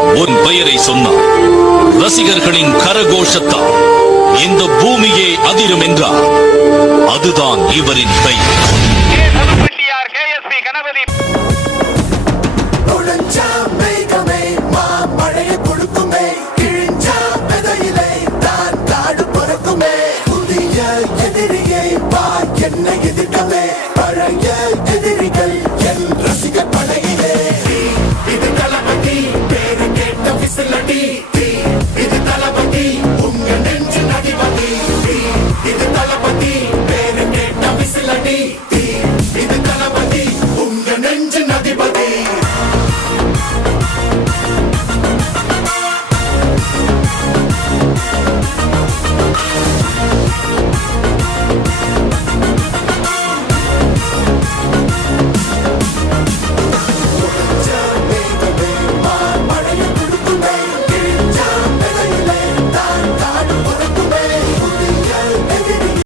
உன் பெயரை சொன்னார். ரசிகர்களின் கரகோஷத்தால் இந்த பூமியே அதிரும் என்றார். அதுதான் இவரின் பெயர். எதிரியை பார் என்ன எதிர்க்கவே பழைய எதிரிகள் என் ரசிக படையிலே இது தளபதி பேரு கேட்ட விசிலடி.